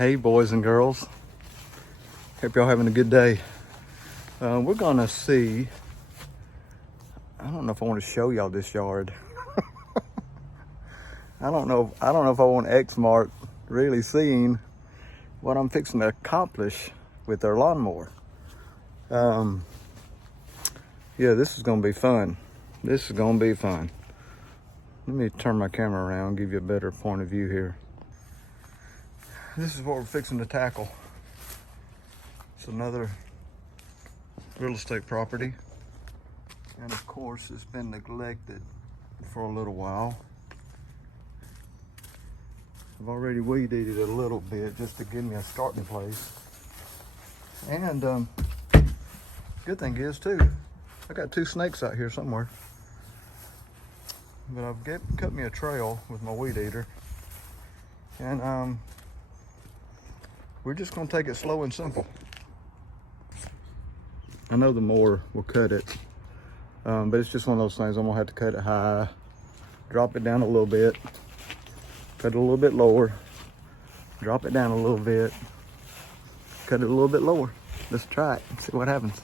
Hey boys and girls, hope y'all having a good day. We're gonna see, I don't know if I want to show y'all this yard. I don't know if I want Exmark really seeing what I'm fixing to accomplish with their lawnmower. Yeah, this is gonna be fun. This is gonna be fun. Let me turn my camera around, give you a better point of view here. This is what we're fixing to tackle. It's another real estate property. And of course, it's been neglected for a little while. I've already weed eated it a little bit just to give me a starting place. And good thing is too, I got 2 snakes out here somewhere. But I've cut me a trail with my weed eater. And we're just gonna take it slow and simple. I know the mower will cut it, but it's just one of those things. I'm gonna have to cut it high, drop it down a little bit, cut it a little bit lower, drop it down a little bit, cut it a little bit lower. Let's try it and see what happens.